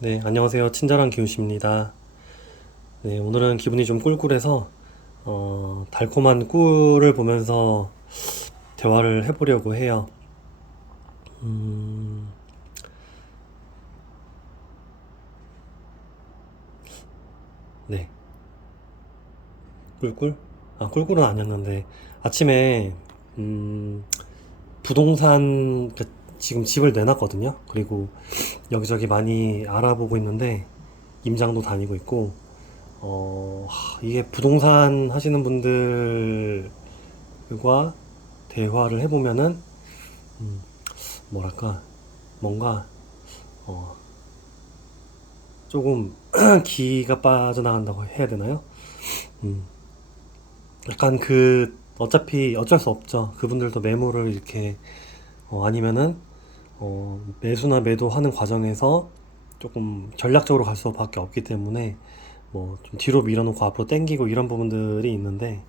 네, 안녕하세요. 친절한 기훈씨입니다. 네, 오늘은 기분이 좀 꿀꿀해서, 어, 달콤한 꿀을 보면서 대화를 해보려고 해요. 음, 네. 꿀꿀? 아, 꿀꿀은 아니었는데, 아침에, 음, 부동산, 그 지금 집을 내놨거든요. 그리고 여기저기 많이 알아보고 있는데, 임장도 다니고 있고, 어, 하, 이게 부동산 하시는 분들과 대화를 해보면은, 음, 뭐랄까, 뭔가, 어, 조금 기가 빠져나간다고 해야 되나요? 음, 약간 그, 어차피 어쩔 수 없죠. 그분들도 매물을 이렇게, 어, 아니면은, 어, 매수나 매도하는 과정에서 조금 전략적으로 갈 수밖에 없기 때문에, 뭐, 좀 뒤로 밀어놓고 앞으로 당기고 이런 부분들이 있는데,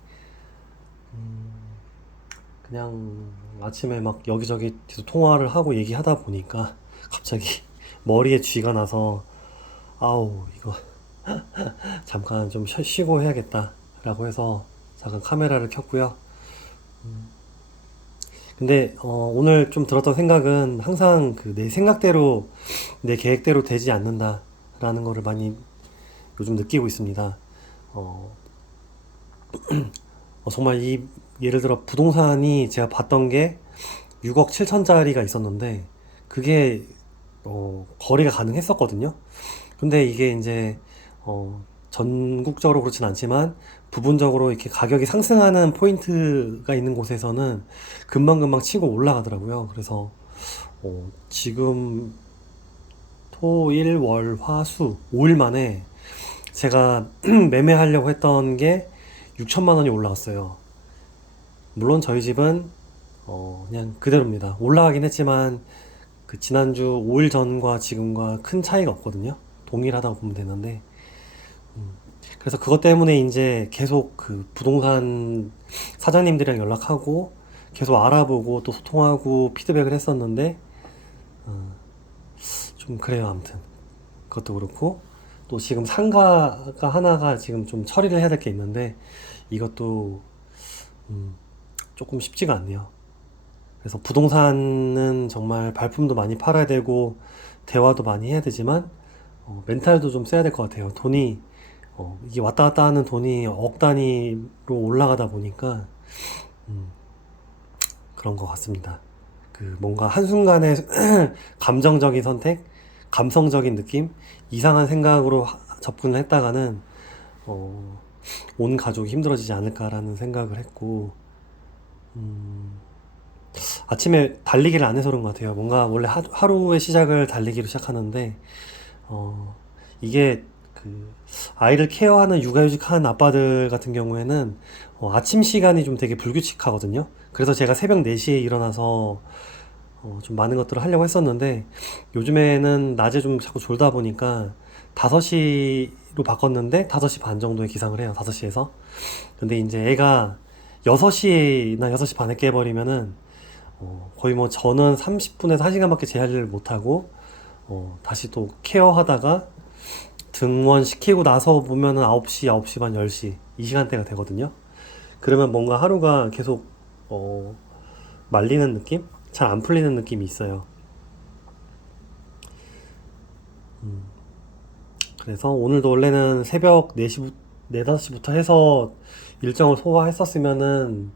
그냥 아침에 막 여기저기 계속 통화를 하고 얘기하다 보니까 갑자기 머리에 쥐가 나서, 아우, 이거 잠깐 좀 쉬- 쉬고 해야겠다 라고 해서 잠깐 카메라를 켰고요. 근데 어, 오늘 좀 들었던 생각은 항상 그 내 생각대로 내 계획대로 되지 않는다라는 거를 많이 요즘 느끼고 있습니다. 어, 어, 정말 이 예를 들어 부동산이 제가 봤던 게 6억 7천짜리가 있었는데 그게 어, 거래가 가능했었거든요. 근데 이게 이제 어, 전국적으로 그렇진 않지만 부분적으로 이렇게 가격이 상승하는 포인트가 있는 곳에서는 금방금방 치고 올라가더라고요. 그래서 어, 지금 토, 일, 월, 화, 수 5일 만에 제가 매매하려고 했던 게 6천만 원이 올라갔어요. 물론 저희 집은 어, 그냥 그대로입니다. 올라가긴 했지만 그 지난주 5일 전과 지금과 큰 차이가 없거든요. 동일하다고 보면 되는데 그래서 그것 때문에 이제 계속 그 부동산 사장님들이랑 연락하고 계속 알아보고 또 소통하고 피드백을 했었는데 어, 좀 그래요 아무튼 그것도 그렇고 또 지금 상가가 하나가 지금 좀 처리를 해야 될 게 있는데 이것도 음, 조금 쉽지가 않네요. 그래서 부동산은 정말 발품도 많이 팔아야 되고 대화도 많이 해야 되지만 어, 멘탈도 좀 써야 될 것 같아요. 돈이 어, 이게 왔다 갔다 하는 돈이 억 단위로 올라가다 보니까 음, 그런 것 같습니다. 그 뭔가 한순간에 감정적인 선택, 감성적인 느낌, 이상한 생각으로 하- 접근을 했다가는 어, 온 가족이 힘들어지지 않을까라는 생각을 했고 음, 아침에 달리기를 안 해서 그런 것 같아요. 뭔가 원래 하, 하루의 시작을 달리기로 시작하는데 어, 이게 그 아이를 케어하는 육아휴직 한 아빠들 같은 경우에는 어, 아침 시간이 좀 되게 불규칙하거든요. 그래서 제가 새벽 4시에 일어나서 어, 좀 많은 것들을 하려고 했었는데 요즘에는 낮에 좀 자꾸 졸다 보니까 5시로 바꿨는데 5시 반 정도에 기상을 해요. 5시에서. 근데 이제 애가 6시나 6시 반에 깨버리면은 어, 거의 뭐 저는 30분에서 1시간밖에 제한을 못하고 어, 다시 또 케어하다가 등원시키고 나서 보면은 9시, 9시 반, 10시 이 시간대가 되거든요. 그러면 뭔가 하루가 계속 어, 말리는 느낌? 잘 안 풀리는 느낌이 있어요. 그래서 오늘도 원래는 새벽 4시, 4, 5시부터 해서 일정을 소화했었으면은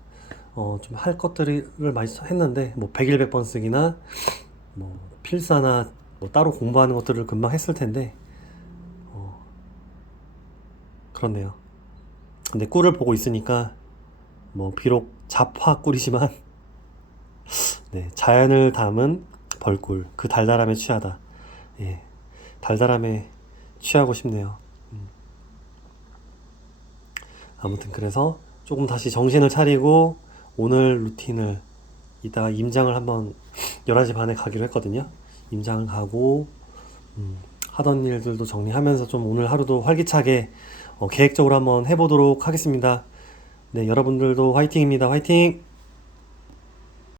어, 좀 할 것들을 많이 했는데 뭐 100일 100번 쓰기나 뭐 필사나 뭐 따로 공부하는 것들을 금방 했을 텐데 어, 그렇네요. 근데 꿀을 보고 있으니까 뭐 비록 잡화 꿀이지만 네, 자연을 담은 벌꿀 그 달달함에 취하다. 예, 달달함에 취하고 싶네요. 음. 아무튼 그래서 조금 다시 정신을 차리고 오늘 루틴을 이따가 임장을 한번 11시 반에 가기로 했거든요. 임장을 가고 음, 하던 일들도 정리하면서 좀 오늘 하루도 활기차게 어, 계획적으로 한번 해보도록 하겠습니다. 네, 여러분들도 화이팅입니다. 화이팅!